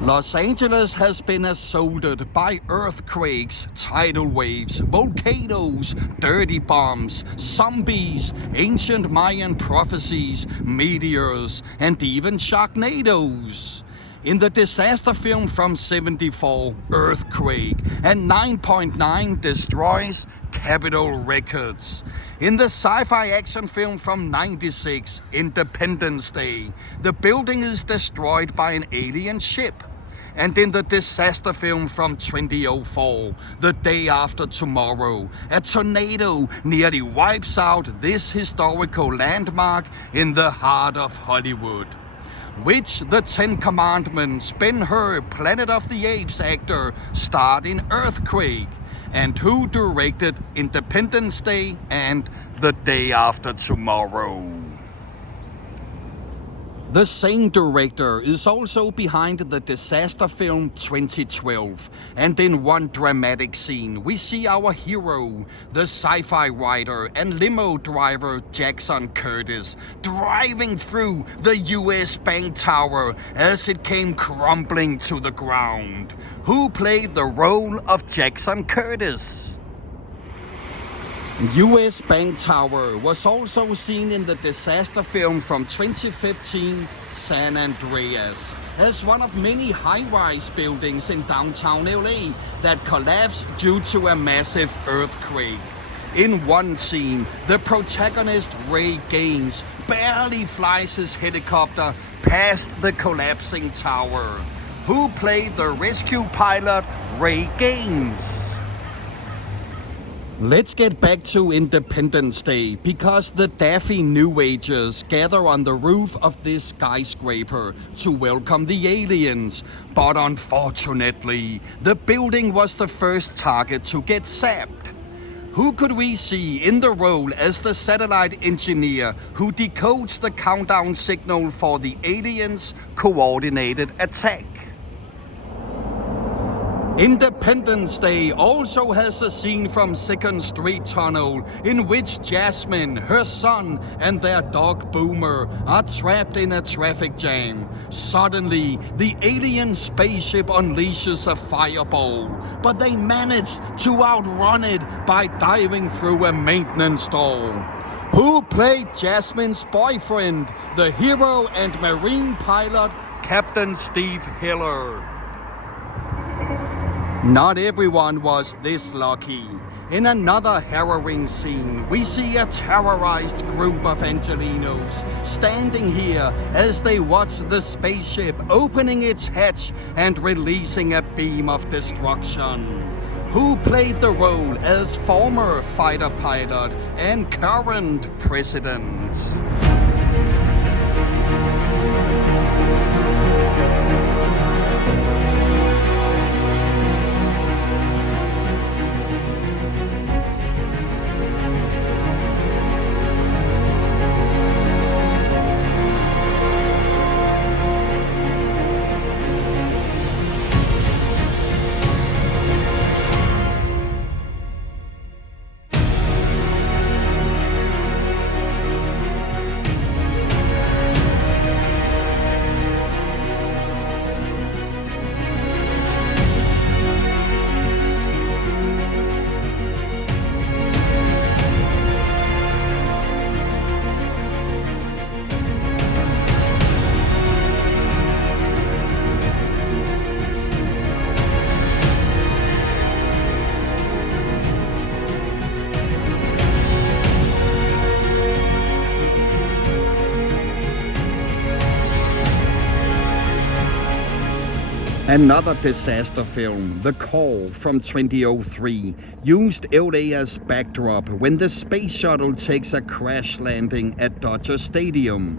Los Angeles has been assaulted by earthquakes, tidal waves, volcanoes, dirty bombs, zombies, ancient Mayan prophecies, meteors, and even sharknados. In the disaster film from '74, Earthquake, and 9.9 destroys Capitol Records. In the sci-fi action film from '96, Independence Day, the building is destroyed by an alien ship. And in the disaster film from 2004, The Day After Tomorrow, a tornado nearly wipes out this historical landmark in the heart of Hollywood. Which the Ten Commandments, Ben-Hur, Planet of the Apes actor starred in Earthquake, and who directed Independence Day and The Day After Tomorrow. The same director is also behind the disaster film 2012, and in one dramatic scene we see our hero, the sci-fi writer and limo driver Jackson Curtis, driving through the US Bank Tower as it came crumbling to the ground. Who played the role of Jackson Curtis? US Bank Tower was also seen in the disaster film from 2015, San Andreas, as one of many high-rise buildings in downtown LA that collapsed due to a massive earthquake. In one scene, the protagonist Ray Gaines barely flies his helicopter past the collapsing tower. Who played the rescue pilot Ray Gaines? Let's get back to Independence Day, because the Daffy New Agers gather on the roof of this skyscraper to welcome the aliens. But unfortunately, the building was the first target to get zapped. Who could we see in the role as the satellite engineer who decodes the countdown signal for the aliens' coordinated attack? Independence Day also has a scene from 2nd Street Tunnel in which Jasmine, her son, and their dog Boomer are trapped in a traffic jam. Suddenly, the alien spaceship unleashes a fireball, but they manage to outrun it by diving through a maintenance door. Who played Jasmine's boyfriend, the hero and marine pilot Captain Steve Hiller? Not everyone was this lucky. In another harrowing scene, we see a terrorized group of Angelinos standing here as they watch the spaceship opening its hatch and releasing a beam of destruction. Who played the role as former fighter pilot and current president? Another disaster film, The Call from 2003, used LA as backdrop when the space shuttle takes a crash landing at Dodger Stadium.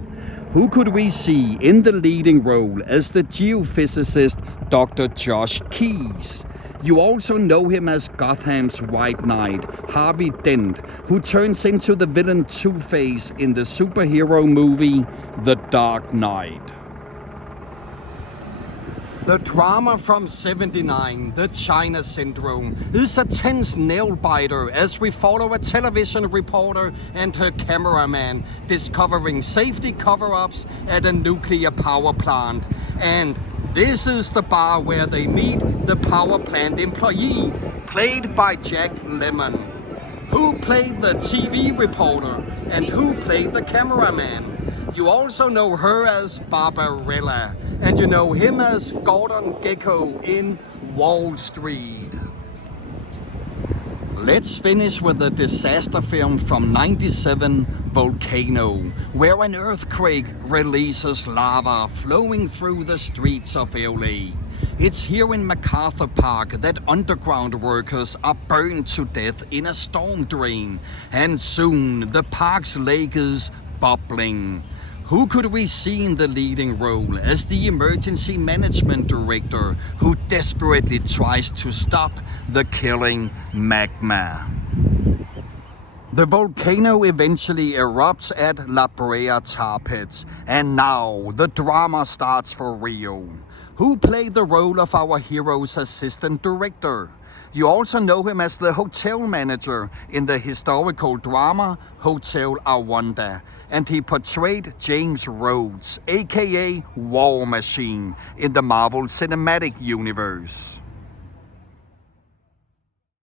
Who could we see in the leading role as the geophysicist Dr. Josh Keyes? You also know him as Gotham's White Knight, Harvey Dent, who turns into the villain Two-Face in the superhero movie The Dark Knight. The drama from '79, The China Syndrome, is a tense nail-biter as we follow a television reporter and her cameraman discovering safety cover-ups at a nuclear power plant, and This is the bar where they meet the power plant employee, played by Jack Lemmon. Who played the TV reporter and who played the cameraman? You also know her as Barbarella, and you know him as Gordon Gekko in Wall Street. Let's finish with the disaster film from '97, Volcano, where an earthquake releases lava flowing through the streets of LA. It's here in MacArthur Park that underground workers are burned to death in a storm drain, and soon the park's lake is bubbling. Who could we see in the leading role as the emergency management director who desperately tries to stop the killing magma? The volcano eventually erupts at La Brea tar pits, and now the drama starts for real. Who played the role of our hero's assistant director? You also know him as the hotel manager in the historical drama Hotel Rwanda, and he portrayed James Rhodes, aka War Machine, in the Marvel Cinematic Universe.